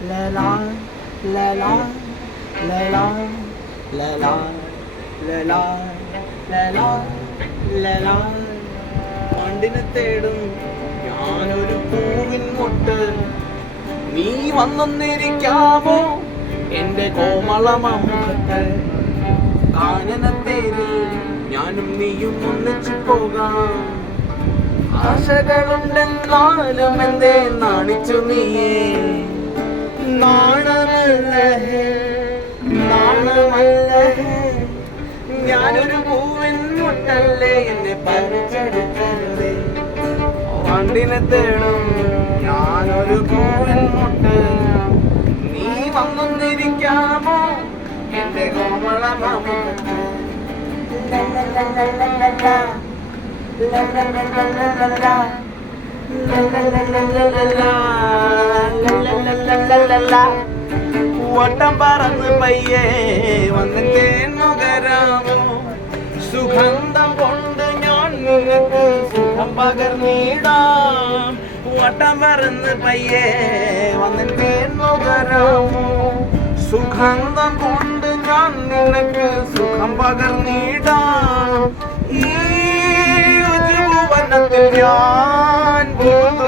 la la la la la la la la la la la la la la പണ്ടിനെ തേടും ഞാനൊരു പൂവിൻ മുട്ട് നീ വന്നൊന്നിരിക്കാമോ എന്റെ കോമളമുഖത്ത് കാനനത്തേരിൽ ഞാനും നീയും ഒന്നിച്ചു പോകാം ആശകളുണ്ടെന്നാലും എന്തേ നാണിച്ചു നീയേ നാണമല്ലേ നാണമല്ലേ ഞാനൊരു പൂവിൻ മുട്ടല്ലേ എന്നെ പറിച്ചെടുക്കരുതേ വണ്ടിനെ തേടും ഞാനൊരു പൂവിൻ മുട്ട് നീ വന്നൊന്നിരിക്കാമോ എന്റെ കോമളമുഖത്ത് വട്ടം പറന്ന് പയ്യേ വന്നിട്ടേ നുകരാമോ സുഗന്ധം കൊണ്ട് ഞാൻ നിനക്ക് സുഖം പകർന്നിടാം വട്ടം പറന്ന് പയ്യേ വന്നിട്ടേ നുകരാമോ സുഗന്ധം കൊണ്ട് ഞാൻ നിനക്ക് സുഖം പകർന്നിടാം ഈ ഭുവനത്തിൽ ഞാൻ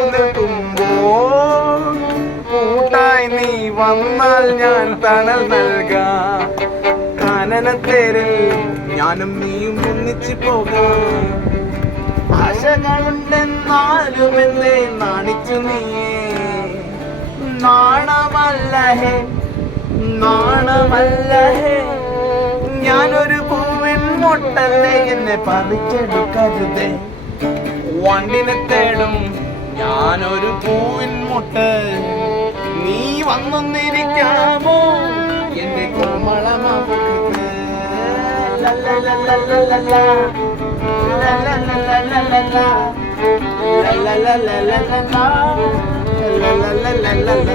നിൽക്കുമ്പോൾ കൂട്ടായി നീ വന്നാൽ ഞാൻ തണൽ നൽകാം കാനനത്തേരിൽ ഞാനും നീയും ഒന്നിച്ചു പോകാം ആശകളുണ്ടെന്നാലും എന്നെ നാണിച്ചു നീയേ നാണമല്ലേ നാണമല്ലേ ഞാനൊരു പൂവിൻ മുട്ടല്ലേ എന്നെ പറിച്ചെടുക്കരുതേ വണ്ടിനെ തേടും ഞാനൊരു പൂവിൻ മുട്ട് നീ വന്നൊന്നിരിക്കാമോ എന്റെ കോമളമുഖത്ത് ലല്ലലല്ലലല്ലലാ ലല്ലലല്ലലല്ലലാ ലല്ലലല്ലലല്ലലാ ലല്ലലല്ലലല്ലലാ